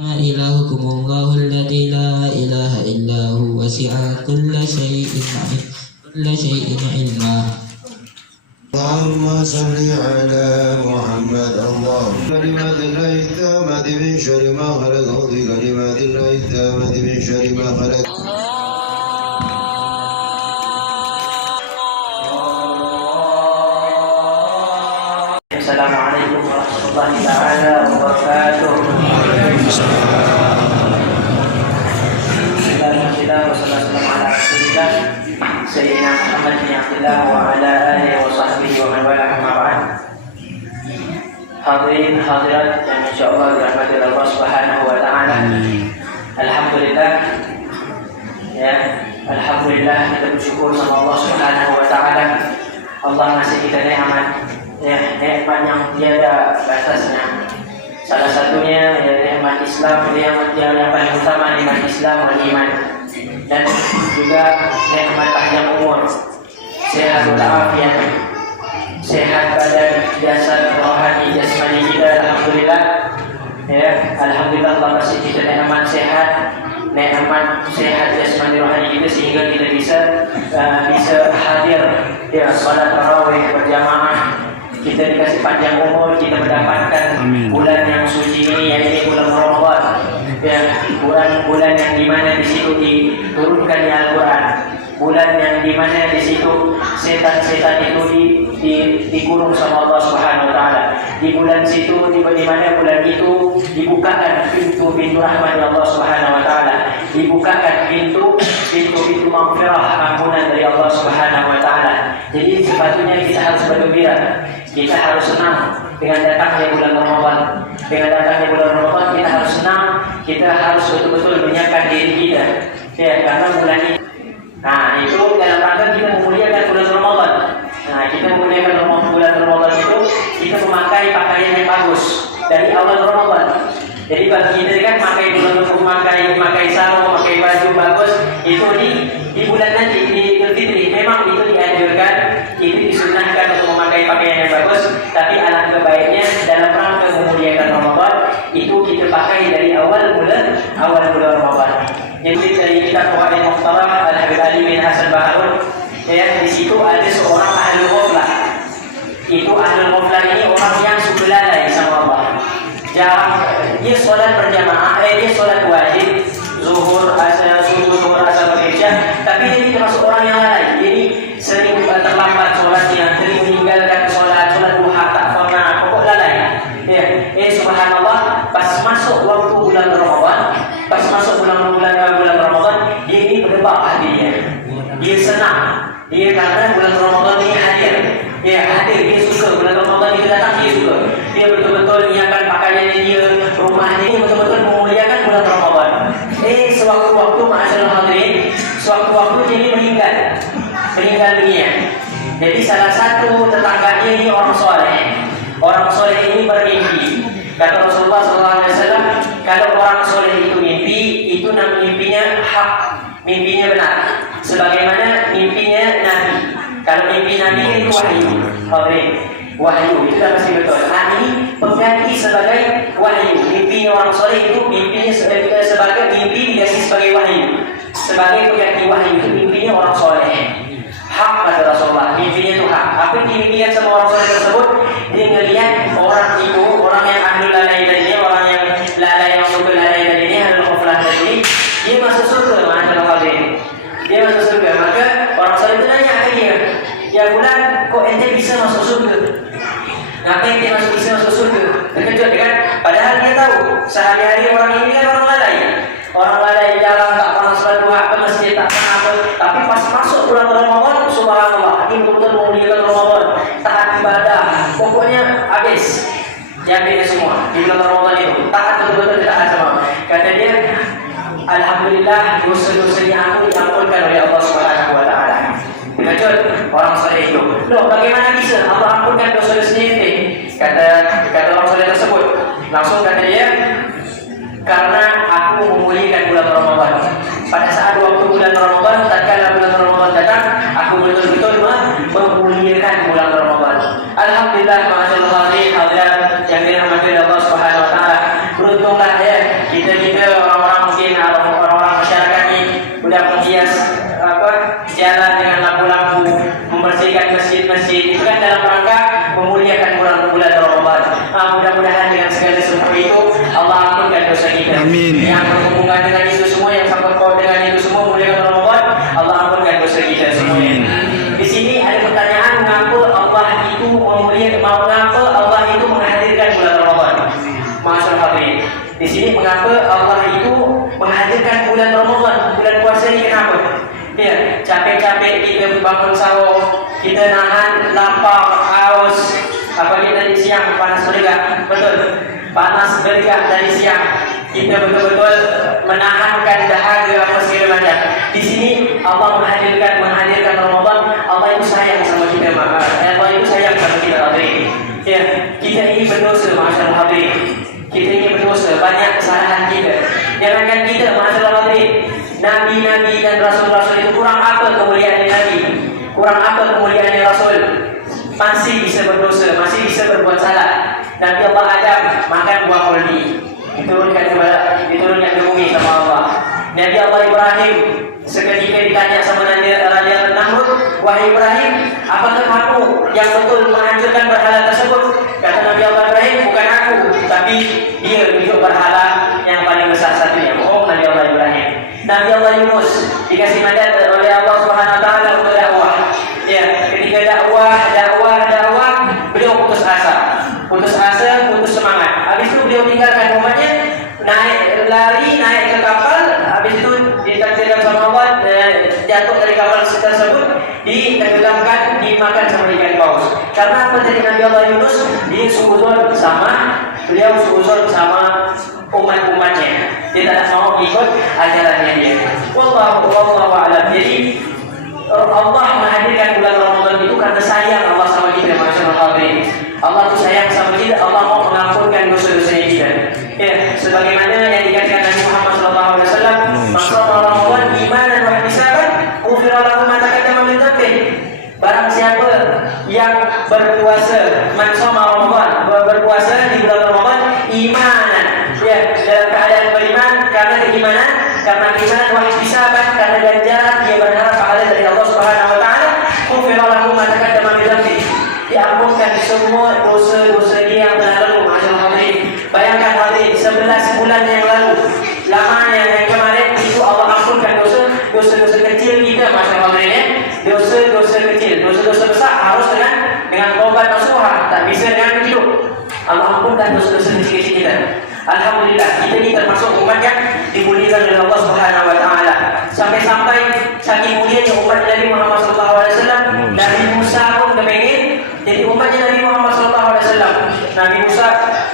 إلهكم الله الذي لا إله إلا هو وسع كل شيء علما. اللهم صل على محمد. اللهم كلمات الله التامة من شر ما خلق. كلمات الله التامة من شر ما خلق. Assalamualaikum warahmatullahi taala wabarakatuh. Alhamdulillah wassalatu ala rasulillah sayyidina Muhammad bin Abdullah wa ala alihi wa sahbihi wa man wala amma ba'd. Hadirin hadirat yang insyaallah dirahmati Allah Subhanahu wa taala. Alhamdulillah ya, alhamdulillah kita bersyukur sama Allah Subhanahu wa taala. Allah ngasih kita nikmat, ya, nikmat yang tiada batasnya. Salah satunya ya nikmat Islam, nikmat yang paling utama nikmat Islam dan iman, dan juga nikmat panjang umur, sehat walafiat, sehat badan, jasad, rohani, jasmani kita. Alhamdulillah ya, alhamdulillah Allah kasih kita nikmat sehat jasmani rohani kita sehingga kita bisa hadir ya salat tarawih berjamaah. Kita dikasih panjang umur, kita mendapatkan bulan yang suci ini, yaitu bulan Ramadan. Ya, bulan yang dimana di situ diturunkan di Al-Quran, bulan yang dimana di situ setan-setan itu digurung sama Allah Subhanahu Wa Taala. Di bulan situ, di mana bulan itu dibukakan pintu-pintu rahmat Allah Subhanahu Wa Taala, dibukakan pintu maghfirah, ampunan dari Allah Subhanahu Wa Taala. Jadi sepatutnya kita harus bergembira. Kita harus senang dengan datangnya bulan Ramadan. Dengan datangnya bulan Ramadan kita harus senang. Kita harus betul-betul menyiapkan diri kita. Ya, karena bulan ini. Nah, itu dalam rangka kita memuliakan bulan Ramadan. Nah, kita memuliakan bulan Ramadan itu kita memakai pakaian yang bagus dari awal Ramadan. Jadi bagi kita kan pakai sarung, pakai baju bagus itu di bulan nanti di Idul Fitri. Memang itu dianjurkan, itu disunahkan untuk memakai pakaian yang bagus. Tapi alangkah baiknya dalam rangka memuliakan Ramadan itu kita pakai dari awal bulan Ramadan. Jadi dari kitab Qawaid Mukhtarah Al-Habib Ali bin Hasan Baharun, ya, di situ ada seorang ahlul ghaflah. Itu ahlul ghaflah ini orang yang suka lalai sama Allah. Jarang dia solat berjamaah, dia solat wajib, zuhur, asar, isya, tapi dia termasuk orang yang lalai. Jadi sering terlambat solatnya, sering meninggalkan solat duha, tak pernah, pokok lalai. Ya, subhanallah, pas masuk waktu bulan Ramadan, dia ini berdebar hatinya. Dia senang, dia karena bulan Ramadan ini hadir. Ya, hadir, dia suka bulan Ramadan itu datang, dia suka. Dia betul-betul menyiapkan pakaiannya dia, rumahnya ini betul-betul memuliakan bulan Ramadan. Sewaktu-waktu ma'asyiral hadirin, sewaktu-waktu dia ini meninggal dunia. Jadi salah satu tetangganya ini orang soleh. Orang soleh ini bermimpi. Kata Rasulullah SAW, kalau orang soleh itu mimpi, itu mimpinya hak, mimpinya benar. Sebagaimana mimpinya Nabi. Kalau mimpi Nabi itu wahyu, itu dah pasti betul. Nabi pengganti sebagai wahyu. Mimpi orang soleh itu mimpinya sebagai mimpi diganti sebagai wahyu. Sebagai pengganti wahyu itu mimpinya orang soleh. Hak kata Rasulullah, mimpinya itu hak. Apa yang dimimpikan sama orang soleh tersebut? Dia melihat orang itu, orang yang ahlul lalai tadi, orang yang lalai, yang suka lalai tadi ini, ahlul ghaflah tadi, dia masuk surga, ma'asyiral hadirin. Dia masuk surga. Maka orang soleh itu nanya ke dia, ya bulan, kok ente bisa masuk surga? Ngapain dia bisa masuk surga? Terkejut kan? Padahal dia tahu sehari-hari orang ini kan orang lalai. Orang lalai jalan, tak pernah sholat duha ke masjid, tak pernah apa. Tapi pas masuk bulan Ramadan, subhanallah, ini betul-betul memuliakan Ramadan, taat ibadah, pokoknya habis. Jamin semua di bulan Ramadan itu taat, betul-betul taat sama. Kata dia, alhamdulillah dosa-dosanya aku diampunkan oleh Allah Subhanahu Wa Taala. Terkejut orang soleh itu. Loh, bagaimana bisa Allah ampunkan dosa-dosanya ini? Kata orang soleh tersebut. Langsung kata dia, karena aku memuliakan bulan Ramadan. Pada saat waktu bulan Ramadan, tatkala bulan Ramadan datang, aku betul-betul memuliakan bulan Ramadan. Alhamdulillah, ma'asyiral hadirin yang dirahmati Allah Subhanahu Wa Taala. Beruntunglah ya kita orang-orang mungkin orang-orang masyarakat ini sudah menghias jalan dengan lampu-lampu, membersihkan masjid-masjid. Itu kan dalam rangka memuliakan bulan Ramadan. Mudah-mudahan dengan segala sesuatu itu Allah ampunkan dosa kita. Amin. Yang berhubungan dengan itu semua, yang sangkut paut dengan itu semua, memuliakan Ramadan, Allah ampunkan dosa kita semuanya. Di sini ada pertanyaan, mengapa Allah itu mengapa Allah itu menghadirkan bulan Ramadan? Masyaallah hadirin. Di sini mengapa Allah itu menghadirkan bulan Ramadan, bulan puasa ini kenapa? Ya, capek-capek kita bangun sahur, kita nahan lapar, haus, apalagi tadi siang panas berderak, betul. Panas berderak dari siang. Kita betul-betul menahankan dahaga apa segala macam. Di sini Allah menghadirkan Ramadan. Allah itu sayang sama kita, Allah itu sayang sama kita, hadirin. Ya, kita ini berdosa, masyaallah hadirin. Kita ini berdosa, banyak kesalahan kita. Jangankan kita, masyaallah hadirin, Nabi-Nabi dan Rasul-Rasul itu kurang apa kemuliaan Nabi, kurang apa kemuliaan Rasul, masih bisa berdosa, masih bisa berbuat salah. Nabi Allah Adam makan buah khuldi, diturunkan ke bumi sama Allah. Nabi Allah Ibrahim seketika ditanya sama Raja Namrud, wahai Ibrahim, apakah kamu yang betul menghancurkan berhala tersebut? Kata Nabi Allah Ibrahim, bukan aku, tapi dia hidup berhala yang paling besar satunya. Bohong Nabi Allah Ibrahim. Nabi Allah Yunus dikasih mandat oleh Allah Subhanahu Wa Taala untuk dakwah. Ya, ketika dakwah, beliau putus asa, putus semangat. Habis itu beliau tinggalkan umatnya, naik ke kapal. Habis itu ditakdirkan sama Allah, jatuh dari kapal tersebut, ditenggelamkan, dimakan sama ikan paus. Karena apa tadi Nabi Allah Yunus? Dia suuzon sama umat-umatnya. Dia tak mau ikut ajarannya dia. Wallahu a'lam. Jadi Allah menghadirkan bulan Ramadan itu karena sayang Allah sama kita, masyaallah hadirin. Allah itu sayang sama kita, Allah mau mengampunkan dosa-dosa kita. Ya, sebagaimana yang dikatakan Nabi Muhammad SAW, "Man Ramadan imanan wa ihtisaban, ghufira lahu ma taqaddama min dhanbihi." Barang siapa yang berpuasa, man shoma Ramadan, berpuasa di bulan Ramadan imanan, ya, dalam keadaan beriman, karena keimanan wa ihtisaban, karena ganjaran dia berharap pahala dari Allah Subhanahu Wa Taala, ghufira lahu ma taqaddama min dhanbihi, diampunkan semua dosa-dosa dia yang telah lalu. Masyaallah hadirin, bayangkan hadirin, 11 bulan yang lalu, lamanya yang kemarin itu Allah ampunkan dosa-dosa kecil kita, masyaallah hadirin ya. Dosa-dosa kecil, dosa-dosa besar harus dengan taubat nasuha, tak bisa dengan hidup. Allah ampunkan dosa-dosa kecil kita. Alhamdulillah, kita ini termasuk umat yang dimuliakan oleh Allah Subhanahu Wa Taala. Sampai-sampai saking mulianya umat Nabi Muhammad SAW, Nabi Musa pun kepengin jadi umatnya Nabi Muhammad SAW. Nabi Musa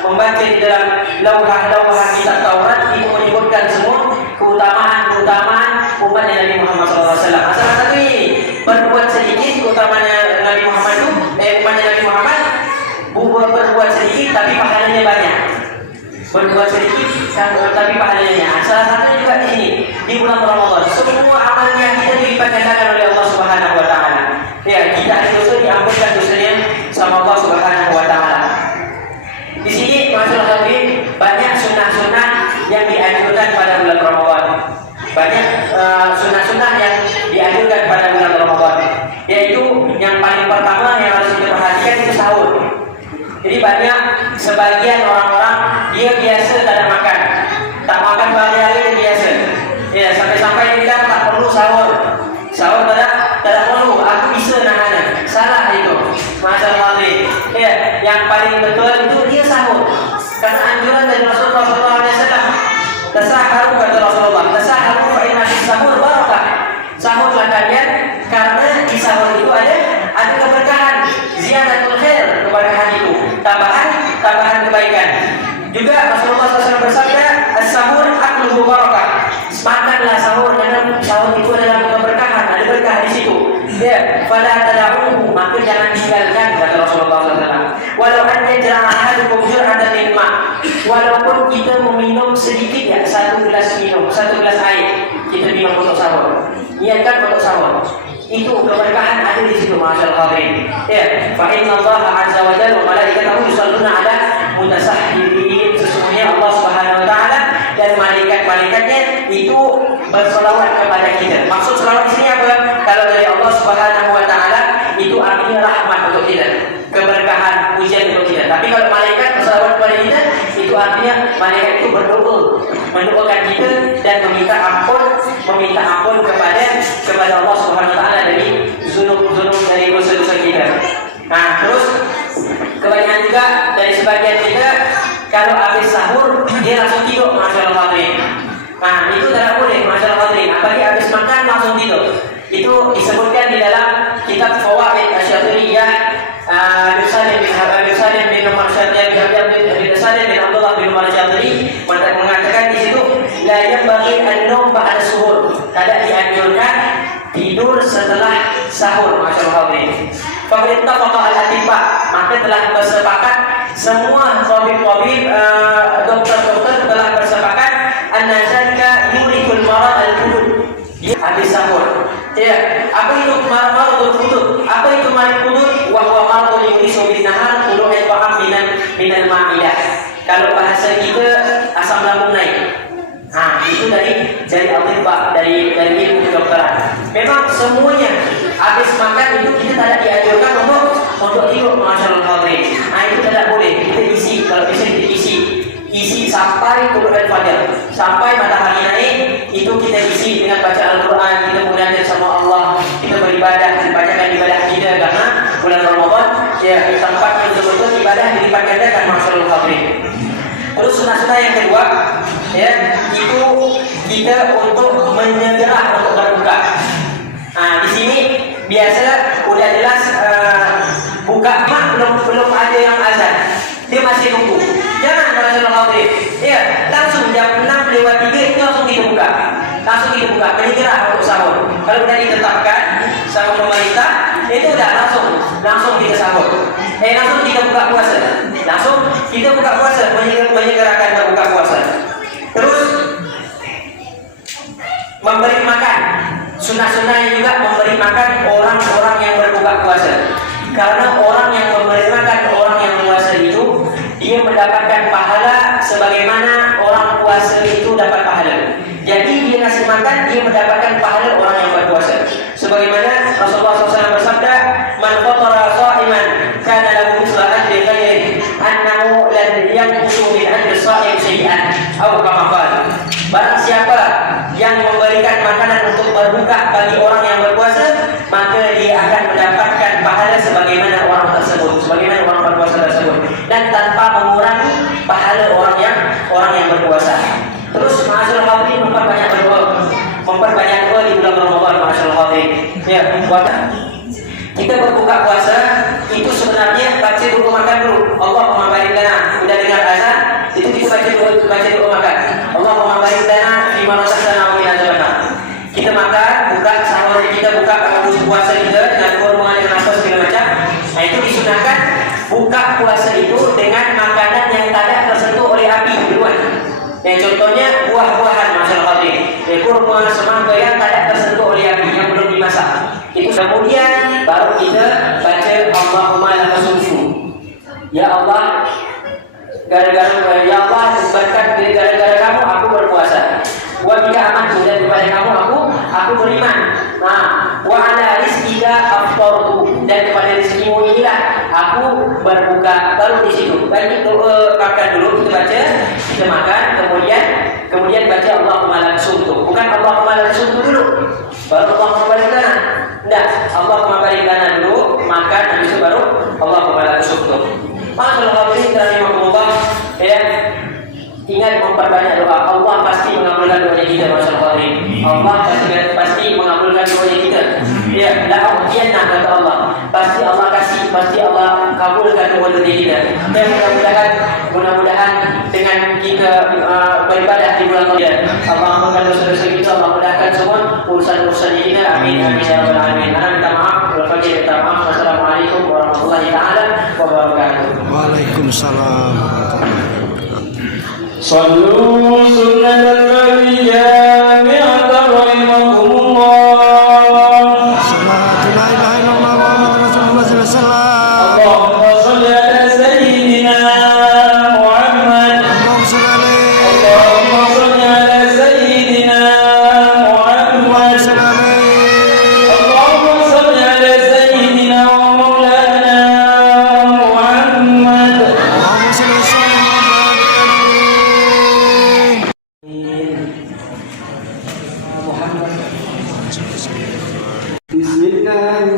membaca di dalam lauhah kitab Taurat, itu menyebutkan semua keutamaan umatnya Nabi Muhammad SAW. Salah satu ini berbuat sedikit, keutamanya Nabi Muhammad itu, umatnya Nabi Muhammad berbuat sedikit tapi pahalanya banyak. Berbuat sedikit tapi pahalanya. Salah satunya juga di sini, di bulan Ramadan, semua amalnya kita dilipat gandakan oleh Allah Subhanahu Wa Taala. Ya, kita ada dosa, diampunkan dosanya sama Allah Subhanahu Wa Taala. Di sini masalah hadirin, banyak sunnah-sunnah yang dianjurkan pada bulan Ramadan. Banyak sunnah-sunnah yang dianjurkan pada bulan Ramadan. Yaitu yang paling pertama yang harus kita perhatikan itu sahur. Jadi banyak sebagian orang-orang dia biasa tak makan berhari-hari, dia biasa. Ya, sampai-sampai dia bilang tak perlu sahur tak perlu, aku bisa nahan. Salah itu, masalah hadirin. Ya, yang paling betul itu dia sahur. Karena anjuran dari Rasulullah SAW, tasaharu kata Rasulullah, tasaharu fa inna sahur barakah. Sahurlah kalian karena di sahur itu ada keberkahan, ziyadatul khair, keberkahan itu, tambahan kebaikan. Juga Rasulullah SAW bersabda, as-sahur akluhu barakah. Makanlah sahur, karena sahur itu adalah keberkahan, ada berkah di situ. Ya, fala tad'uhu, maka jangan tinggalkan, kata Rasulullah SAW. Walau an yajra'a ahadukum jur'atan min ma', walaupun kita meminum sedikit, ya, satu gelas air, kita minum untuk sahur. Niatkan untuk sahur. Itu keberkahan ada di situ, masyaallah hadirin. Ya, fa inna Allah azza wa jalla wa malaikatahu yusalluna ala mutasahhirin. Sesungguhnya Allah Subhanahu Wa Taala dan artinya malaikat itu berdoa, mendoakan kita dan meminta ampun kepada Allah Subhanahu Wa Taala dari zulum dari dosa-dosa kita. Nah, terus kebanyakan juga dari sebagian kita kalau habis sahur dia langsung tidur, masyaallah hadirin. Nah, itu tidak boleh, masyaallah hadirin. Apalagi habis makan langsung tidur. Itu disebutkan di dalam kitab Fawaid Asy-Syatibiyah Salim bin Umar bin Abdullah bin Syatiri mengatakan di situ la yanbaghi an-naum ba'da suhur. Tidak dianjurkan tidur setelah sahur, masyaallah hadirin. Pemerintah al-atibba maka telah bersepakat semua tabib-tabib dokter-dokter telah bersepakat anna zalika yurikul marad al-qulub. Habis sahur. Ya, apa itu maradul qulub? Apa itu marad qulub? Wa huwa maradul yurisu bin nahar qulub al-ta'am minal ma'idah. Kalau bahasa kita asam lambung naik. Nah, itu dari atibba, dari ilmu kedokteran. Memang semuanya habis makan itu kita tidak dianjurkan untuk tidur, masyaallah hadirin. Nah, itu tidak boleh. Kita isi, kalau bisa kita isi sampai tulu'ul fajar, sampai matahari naik, itu kita isi dengan baca Al-Quran, kita munajat sama Allah, kita beribadah, dibacakan ibadah kita karena bulan Ramadan ya tempat yang betul-betul ibadah dilipat gandakan, masyaallah hadirin. Terus sunnah-sunnah yang kedua ya itu kita untuk menyegera untuk berbuka. Nah, di sini biasa udah jelas buka belum ada yang azan. Dia masih nunggu. Jangan masyaallah hadirin. Ya, langsung jam 6:03 itu langsung kita buka. Langsung kita buka, menyegera untuk sahur. Kalau sudah ditetapkan sama pemerintah, itu udah langsung kita sahur. Langsung kita buka puasa. Langsung kita buka puasa, menyegerakan berbuka puasa. Terus memberi makan. Sunnah-sunnahnya juga memberi makan orang-orang yang berbuka puasa. Karena orang yang memberi makan orang yang puasa itu dia mendapatkan pahala sebagaimana orang puasa itu dapat pahala. Jadi dia kasih makan, dia mendapatkan pahala orang yang berpuasa. Sebagaimana Rasulullah SAW bersabda, "Man fatara sha'iman kana lahu mithlu ajri ghairihi, annahu la yanqusu min ajri sha'im shay'an." Atau kama qala. Barang siapa yang memberikan makanan untuk berbuka bagi orang yang berpuasa, maka dia akan mendapatkan pahala sebagaimana orang tersebut, sebagaimana orang berpuasa tersebut, dan tanpa mengurangi pahala orang yang berpuasa. Terus masyaallah hadirin memperbanyak doa di bulan Ramadan, masyaallah hadirin. Ya, kita berbuka puasa itu sebenarnya baca doa makan dulu. Allahumma barik lana, sudah dengar azan, itu kita baca doa makan. Allahumma barik lana fima razaqtana wa qina adzabannar. Kita makan, buka sahur kita, buka puasa kita dengan kurma dengan apa segala macam. Nah, itu disunahkan buka puasa itu dengan makanan yang tidak tersentuh oleh api duluan. Contohnya buah-buahan, masyaallah hadirin. Kurma, semangka yang tidak tersentuh oleh api, yang belum dimasak. Itu kemudian baru kita baca Allahumma laka sumtu. Ya Allah, gara-gara ya Allah berkat gara-gara kamu aku berpuasa. Wa bika amantu, dan kepada kamu aku beriman. Nah, wa ala rizqika aftartu, dan kepada rezekimu inilah aku berbuka. Baru di situ baik doa makan dulu, kita baca, kita makan, kemudian baca Allahumma laka sumtu. Bukan Allahumma laka sumtu dulu baru Allahumma barik lana. Enggak, Allahumma barik lana dulu, makan, habis itu baru Allahumma laka sumtu. Masyaallah hadirin rahimakumullah, ya. Ingat memperbanyak doa. Allah pasti mengabulkan doa kita, masyaallah hadirin. Allah pasti mengabulkan doa kita. Ya, la ujianna kata Allah. Pasti Allah kasih, pasti Allah kabulkan doa kita. Dan mudah-mudahan dengan kita beribadah di bulan Ramadan, Allah mengampuni dosa-dosa kita, Allah mudahkan semua urusan-urusan kita. Amin amin ya rabbal alamin. Minta maaf, wal fajr minta maaf. Wassalamualaikum warahmatullahi taala wabarakatuh. Waalaikumsalam. صلوا سنة النبي جامعة رحمكم الله. صلاة لا إله إلا الله محمد رسول الله صلى الله عليه وسلم. اللهم صل على سيدنا محمد. اللهم صل عليه. اللهم صل على سيدنا محمد. صل عليه. اللهم صل على سيدنا ومولانا محمد. اللهم صل وسلم وبارك عليه. الرحمن